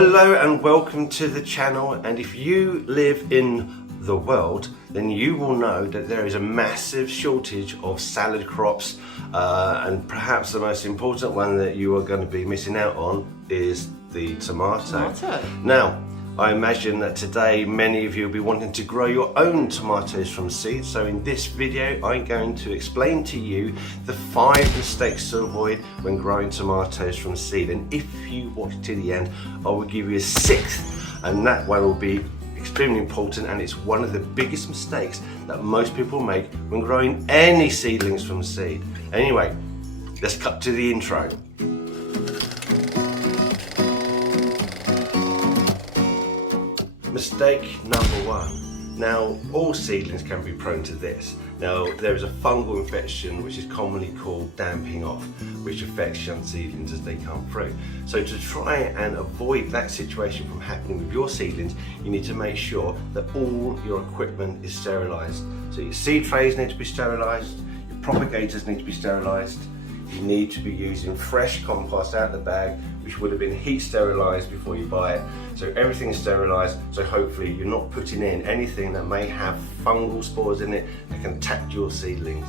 Hello and welcome to the channel, and if you live in the world then you will know that there is a massive shortage of salad crops, and perhaps the most important one that you are going to be missing out on is the tomato. Now I imagine that today many of you will be wanting to grow your own tomatoes from seed, so in this video I'm going to explain to you the 5 mistakes to avoid when growing tomatoes from seed, and if you watch to the end I will give you a 6th, and that one will be extremely important, and it's one of the biggest mistakes that most people make when growing any seedlings from seed. Anyway, let's cut to the intro. Mistake number 1. Now, all seedlings can be prone to this. Now, there is a fungal infection which is commonly called damping off, which affects young seedlings as they come through. So to try and avoid that situation from happening with your seedlings, you need to make sure that all your equipment is sterilised. So your seed trays need to be sterilised, your propagators need to be sterilised, you need to be using fresh compost out of the bag, which would have been heat sterilised before you buy it. So everything is sterilised, so hopefully you're not putting in anything that may have fungal spores in it that can attack your seedlings.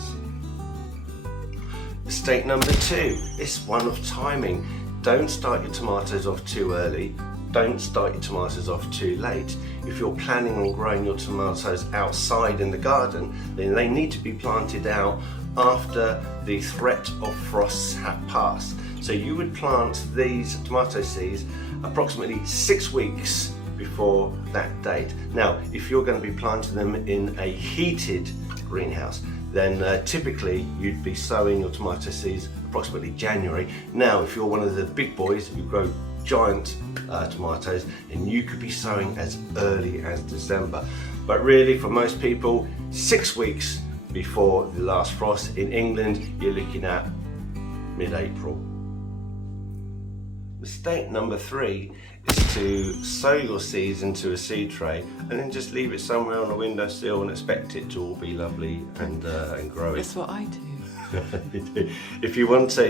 Mistake number 2 is one of timing. Don't start your tomatoes off too early. Don't start your tomatoes off too late. If you're planning on growing your tomatoes outside in the garden, then they need to be planted out after the threat of frosts have passed. So you would plant these tomato seeds approximately 6 weeks before that date. Now, if you're going to be planting them in a heated greenhouse, then typically you'd be sowing your tomato seeds approximately January. Now, if you're one of the big boys who grow giant tomatoes, then you could be sowing as early as December. But really, for most people, 6 weeks before the last frost. In England, you're looking at mid-April. Mistake number 3 is to sow your seeds into a seed tray and then just leave it somewhere on a windowsill and expect it to all be lovely and grow. That's what I do. If you want to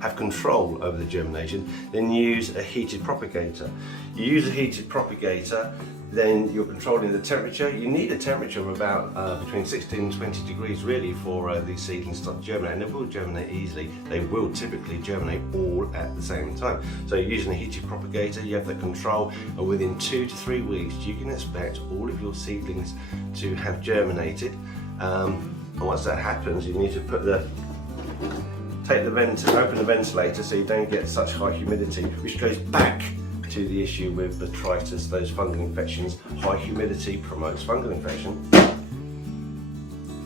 have control over the germination, then use a heated propagator. You use a heated propagator, then you're controlling the temperature. You need a temperature of about between 16 and 20 degrees really for these seedlings to start germinating. They will germinate easily. They will typically germinate all at the same time. So using a heated propagator, you have the control, and within 2 to 3 weeks you can expect all of your seedlings to have germinated. And once that happens, you need to open the ventilator so you don't get such high humidity, which goes back to the issue with botrytis, those fungal infections. High humidity promotes fungal infection.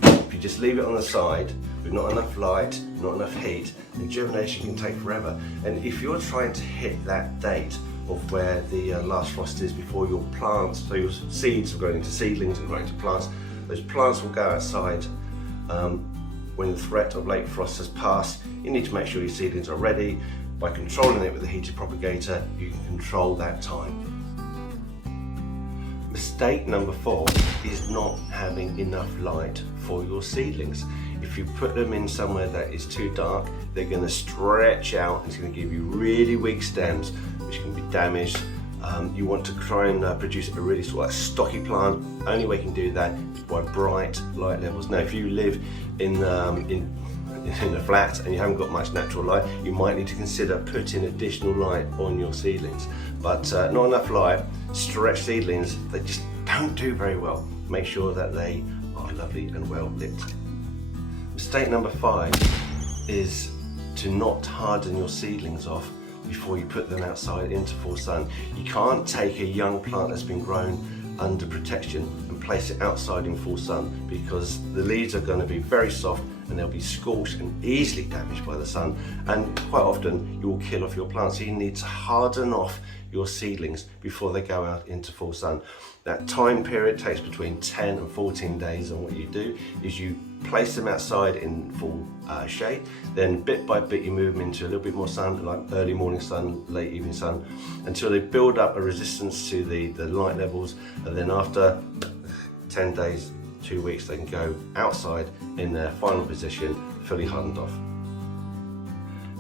If you just leave it on the side with not enough light, not enough heat, then germination can take forever. And if you're trying to hit that date of where the last frost is before your plants, so your seeds are growing into seedlings and growing into plants, those plants will go outside when the threat of late frost has passed. You need to make sure your seedlings are ready. By controlling it with a heated propagator, you can control that time. Mistake number 4 is not having enough light for your seedlings. If you put them in somewhere that is too dark, they're going to stretch out. It's going to give you really weak stems, which can be damaged. You want to try and produce a really sort of stocky plant. Only way you can do that is by bright light levels. Now, if you live in a flat and you haven't got much natural light, you might need to consider putting additional light on your seedlings. But not enough light, stretched seedlings, they just don't do very well. Make sure that they are lovely and well lit. Mistake number 5 is to not harden your seedlings off before you put them outside into full sun. You can't take a young plant that's been grown under protection and place it outside in full sun, because the leaves are going to be very soft and they'll be scorched and easily damaged by the sun, and quite often you will kill off your plants. So you need to harden off your seedlings before they go out into full sun. That time period takes between 10 and 14 days, and what you do is you place them outside in full shade, then bit by bit you move them into a little bit more sun, like early morning sun, late evening sun, until they build up a resistance to the light levels, and then after 10 days, 2 weeks, they can go outside in their final position, fully hardened off.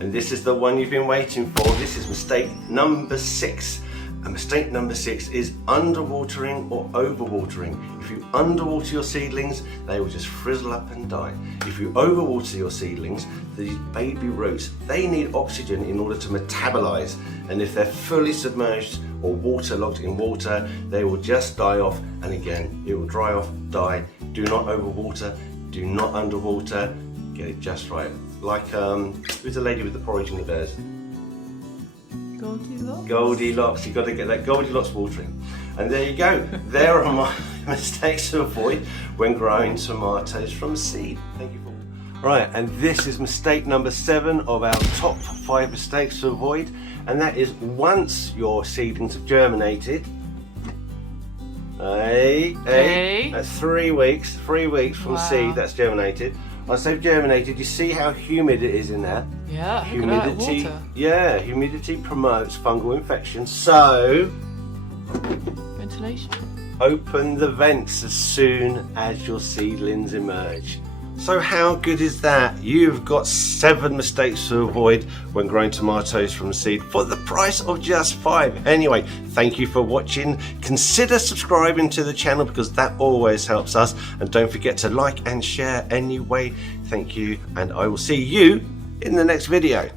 And this is the one you've been waiting for. This is mistake number 6. And mistake number 6 is underwatering or overwatering. If you underwater your seedlings, they will just frizzle up and die. If you overwater your seedlings, these baby roots, they need oxygen in order to metabolize. And if they're fully submerged or waterlogged in water, they will just die off. And again, it will dry off, die. Do not overwater, do not underwater. Get it just right. Like, who's the lady with the porridge and the bears? Goldilocks? Goldilocks, you've got to get that Goldilocks watering. And there you go. There are my mistakes to avoid when growing tomatoes from seed. Thank you for. Right, and this is mistake number 7 of our top 5 mistakes to avoid. And that is once your seedlings have germinated, that's 3 weeks, 3 weeks from seed that's germinated. Once they've germinated, you see how humid it is in there? Yeah, humidity. water. Yeah, humidity promotes fungal infection. So, Ventilation. open the vents as soon as your seedlings emerge. So how good is that? You've got 7 mistakes to avoid when growing tomatoes from seed for the price of just 5. Anyway, thank you for watching. Consider subscribing to the channel because that always helps us. And don't forget to like and share anyway. Thank you, and I will see you in the next video.